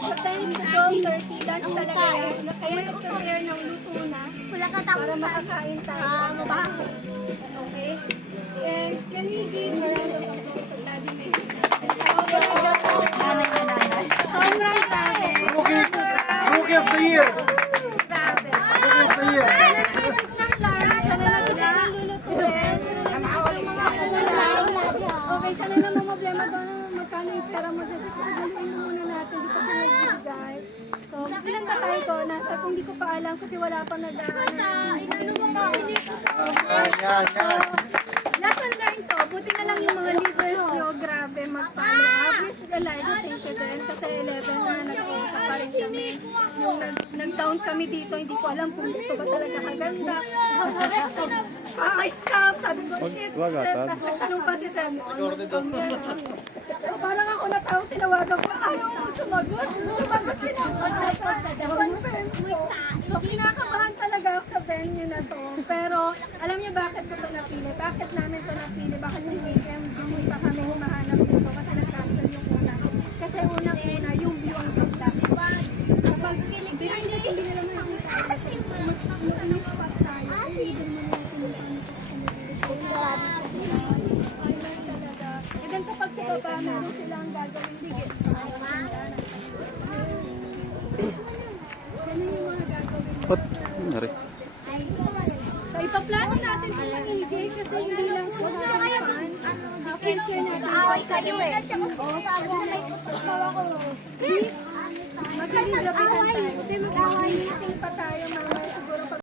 Sa 10 to 12:30, lunch talaga yan. Kaya nag-prepare ng luto na para makakain tayo. Okay? And can we give a round of applause to Vladimir? Sobrang grabe. Rookie of the year! Grabe. Rookie of the year! Siya na nag-isip ng lunch, siya na nag-isip ng lulutuin, siya na nag-isip ng mga ulam. Okay, siya na naman problema doon magkano yung pera mo kasi pagdaluin mo muna natin, di pa siya nagbibigay. So, ilan ba tayo ko? Nasa, kung di ko pa alam kasi wala pa nag-aaral. Yan. Lesson learned to, buti na lang yung mga leaders nyo, grabe, mag-follow up. Miss Galido, thank you din, kasi 11 na nag-uusap pa rin kami. Yung nag-down kami dito, hindi ko alam kung ito ba talaga kaganda. Scam, sabi ko, shit, tapos nagtanong pa si Sam, so parang ako natawag, tinawagan ko, ayaw ko sumagot. Sumagot din ako. So kinakabahan talaga ako sa venue na to. Pero alam niyo bakit ko ito napili? Bakit namin ito napili? Bakit yung weekend hindi pa kami humahanap dito? Kasi nag-cancel yung una. Kasi unang-una, yung view ang ganda. Kapag behind the scene, hindi nila makikita. Mas yung spot tayo. Hindi naman yung and then kapag sa baba, meron silang gagawin bigit. Ganun yung mga gagawin. Ba't nangyari? So ipaplano natin kung manigay kasi hindi lang po fun. Future natin. Magiging gabihan tayo. Mag-away meeting pa tayo mamaya sa